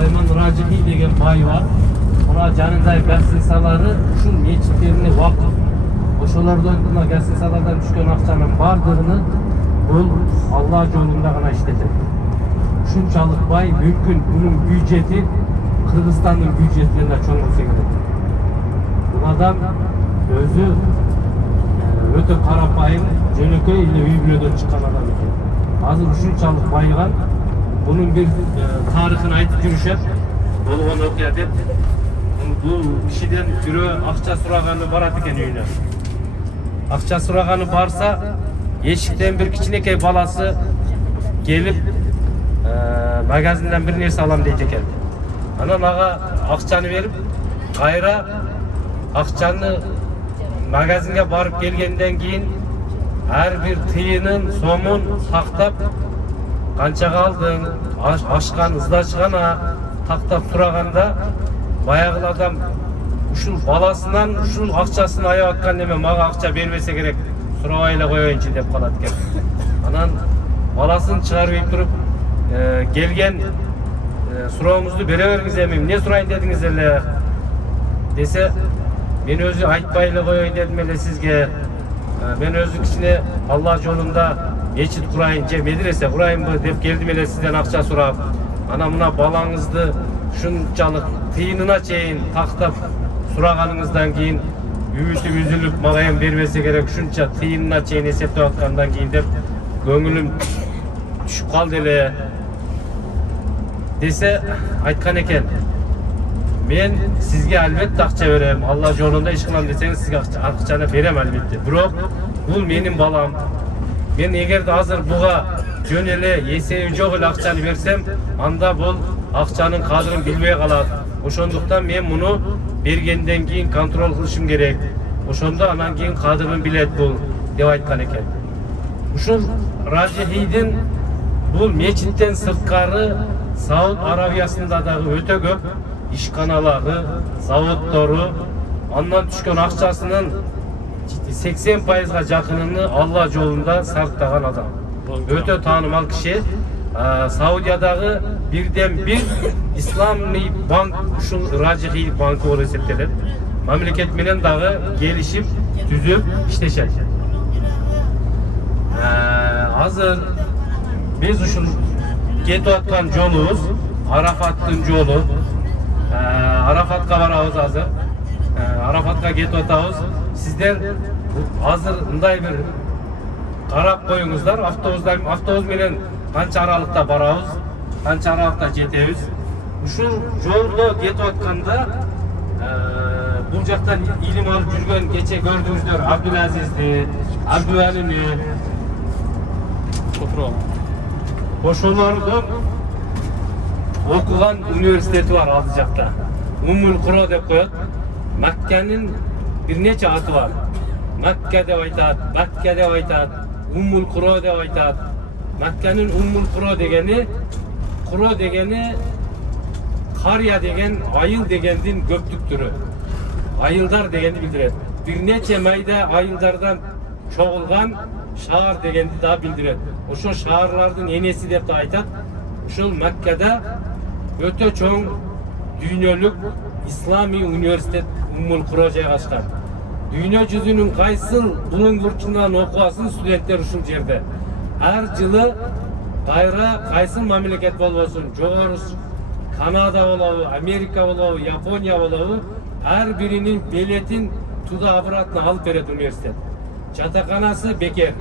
Süleyman Racıhi деген bay var. Ona janındагы гостиницалары ушул мечиттерине вакыф. Ошолордон мына гостиницалардан түшкөн акчанын бардыгын бул Алла жолунда гана иштетет. Ушунчалык бай, мүмкүн бунун бюджети Кыргызстандын бюджетине чоң болсо керек. Бул адам өзү өтө карапайым, жөнөкөй эле үй бүлөдөн чыккан адам экен. Азыр ушунчалык байыган, bunun bir tarihini aytıp yürüşer, болгон окуя деп. Бул кишиден бирөө акча сураганы барат экен үйүнө. Акча сураганы барса, эшиктен bir кичинекей баласы келип, магазинден bir нерсе алам дейт экен. Анан ага акчаны берип, кайра акчаны магазинге барып келгенден кийин ар бир тыйынын, сомун тактап, канчага алдың, ашкан, ыздачкана тактап сураганда, баягы адам ушул баласынан ушул акчасын аяп аткан неме мага акча бербесе керек, сурабай эле коеюнчу деп калат экен. Анан баласын чыгарып туруп, келген суроомузду бере бериңиз эми, эмне сурайын дедиңиз эле десе, мен өзү айтпай эле коеюн дедим эле сизге. Мен өзү кичине Алла жолунда мечит курайын же медресе курайынбы деп келдим эле сизден акча сурап. Анан мына балаңызды ушунчалык тыйынына чейин тактап сураганыңыздан кийин үбүтүп үзүлүп мага эми бербесе керек, ушунча тыйынына чейин эсептеп аткандан кийин деп көңүлүм түшүп калды эле десе, айткан экен. Мен сизге албетте акча берем, Алла жолунда иш кылам десеңиз сизге акчаны берем албетте. Бирок бул менин балам. Мен эгерде азыр буга жөн эле эсеби жок эле акчаны берсем, анда бул акчанын кадырын билбей калат. Ошондуктан мен муну бергенден кийин контроль кылышым керек. Ошондо анан кийин кадырын билет бул деп айткан экен. Ушул Рajihидин бул мечиттен сырткары Сауд Арабиясында дагы өтө көп ишканалары, заводдору, андан түшкөн акчасынын 80%га жакынын Алла жолунда сарптаган адам. Өтө таанымал киши. Саудиядагы бирден бир исламий банк ушул Rajih банкы болуп эсептелет. Мамлекет менен дагы келишип, түзүп иштешет. Азыр биз ушул кетип аткан жолубуз Арафаттын жолу. Арафатка барабыз азыр. Арафатка кетип атабыз. Сиздер азыр мындай бир карап коюңуздар, автобус менен канча аралыкта барабыз, канча аралыкта жетебиз. Ушул жолдо кетип атканда бул жактан илим алып жүргөн кече көрдүңүздөр Абдулазизди, Абдуалини, ошолордун окуган университети бар алды жакта. Уммул Куро деп коет. Макканын бир нече аты бар. Макка деп айтат, Бакка деп айтат, Уммул Куро деп айтат. Макканын Уммул Куро дегени, Куро дегени Кария деген, айыл дегендин көптүк түрү. Айылдар дегенди билдирет. Бир нече майда айылдардан чогулган шаар дегенди да билдирет. Ошо шаарлардын энеси деп да айтат. Ушул Маккада өтө чоң дүйнөлүк ислами университет Уммул Куро жайгашкан. Дүйнө жүзүнүн кайсыл булуң бурчунан окуасын студенттер ушул жерде. Ар жылы кайра кайсыл мамлекет болбосун, жогору Канада болобу, Америка болобу, Япония болобу, ар биринин билетин туда обратно алып берет университет. Жатаканасы бекер.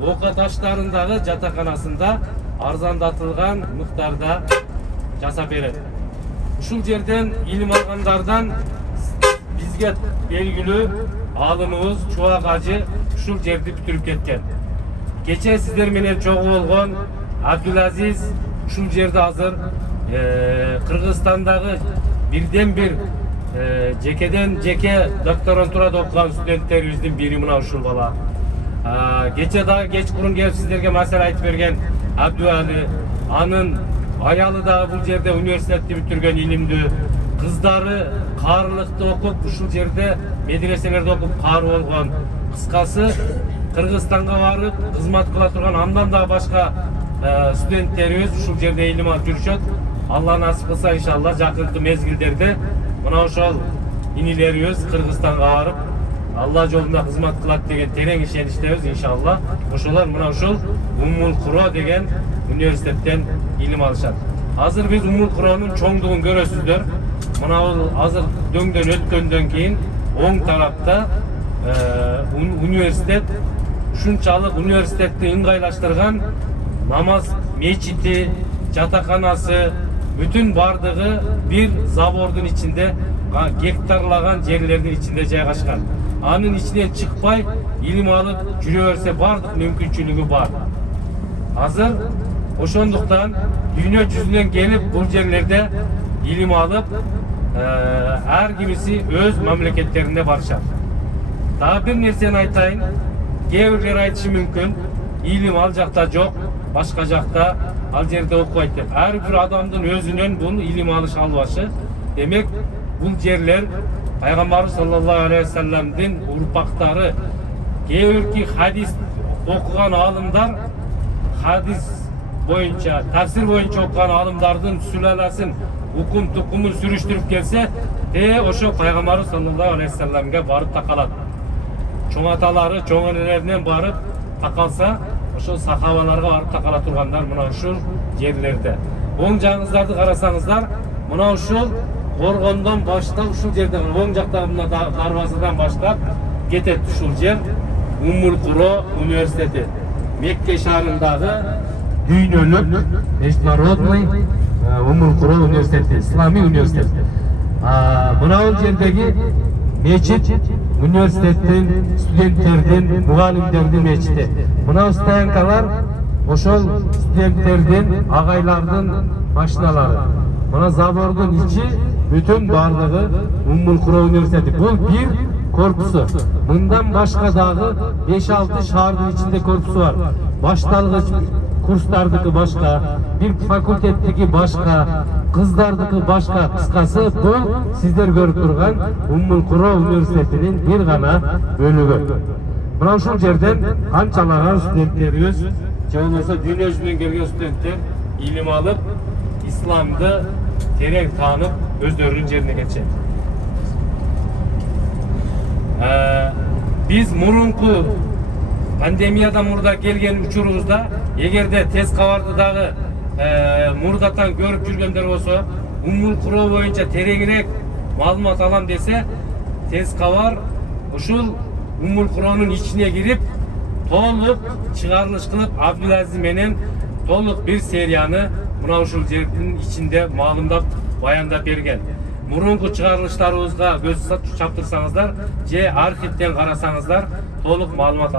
Окуташтарындагы жатаканасында арзандатылган мыктарда жасап берет. Ушул жерден илим алгандардан бизге белгилүү алымыбыз Чубак ажы ушул жерди бүтүрүп кеткен. Кече сиздер менен чогуу болгон Абдулазиз ушул жерде азыр Кыргызстандагы бирден бир жекеден жеке докторантурада окуган студенттерибиздин бири мына ушул бала. Кече дагы кечкурун келип сиздерге маселе айтып берген Абдуали, анын аялы дагы бул жерде университетти бүтүргөн илимдүү, кыздары каарылыкты окуп ушул жерде медреселерде окуп каар болгон. Кыскасы Кыргызстанга барып кызмат кыла турган андан дагы башка студенттерибиз ушул жерде илим алып жүрүшөт. Allah nasip kılsa inşallah jakınкы mezgilдерде mına ошол inilerimiz Kırgızстанга барып Allah жолунда кызмат кылат деген терең ишеничтебиz иншалла. Ошолор мына ушул Уммул Куро деген университеттен илим алышат. Азыр биз Уммул Куронун чоңдугун көрөсүздөр. Мына бул азыр дөңдөн өткөндөн кийин оң тарапта университет, ушунчалык университетти ыңгайлаштырган намаз мечити, жатаканасы, бүтүн бардыгы бир забордун ичинде, гектарлаган жерлердин ичинде жайгашкан. Анын ичинен чыкпай илим алып жүрө берсе бардык мүмкүнчүлүгү бар. Азыр ошондуктан дүйнө жүзүнөн келип бул жерлерде илим алып, ар кимиси өз мамлекеттерине барышат. Дагы бир нерсени айтайын, кээ бирлер айтышы мүмкүн, илим ал жакта жок, башка жакта ал жерде окубайт деп. Ар бир адамдын өзүнүн бул илим алыш албашы. Демек, бул жерлер Пайгамбар саллаллаху алейхи ва салламдын урпактары, кээ бирки хадис окуган алымдар, хадис боюнча, тафсир боюнча окуган алымдардын сүлаласын, укум тукумун сүрүштүрүп келсе, ошо Пайгамбар саллаллаху алейхи ва салламга барып такалат. Чоң аталары, чоң энелеринен барып такалса, ошо сахабаларга барып такала тургандар мына ушул жерлерде. Оң жагыңыздарды карасаңыздар, мына ушул Коргондон баштап ушул жерден, оң жактагы мына дарбазадан баштап кетет ушул жер Уммул Куро университети. Мекке шаарындагы дүйнөлүк международный Уммул Куро университети, исламий университет. Мына бул жердеги мечит университеттин, студенттердин, мугалимдердин мечити. Мына стоянкалар ошол студенттердин, агайлардын машиналары. Мына забордун ичи бүтүн бардыгы Уммул Куро университети. Бул бир корпусу. Мындан башка дагы 5-6 шаардын ичинде корпусу бар. Башталгыч курстардыкы башка, бир факультеттики башка, кыздардыкы башка. Кыскасы бул сиздер көрүп турган Уммул Куро университетинин бир гана бөлүгү. Мына ушул жерден канчалаган студенттерибиз, же болбосо дүйнө жүзүнөн келген студенттер илим алып, исламды терең таанып, өздөрүнүн жерине кетишет. Биз мурунку пандемиядан мурда келген учурубузда, эгерде тез кабарды дагы мурдатан көрүп жүргөндөр болсо, Уммул Куро боюнча тереңирээк маалымат алам десе, тез кабар ушул Уммул Куронун ичине кирип, толук чыгарылыш кылып, Абдулазиз менен толук бир серияны мына ушул жердин ичинде маалымдап, баяндап берген. Мурунку чыгарылыштарыбызга көз чаптырсаңыздар, же архивден карасаңыздар, толук маалымат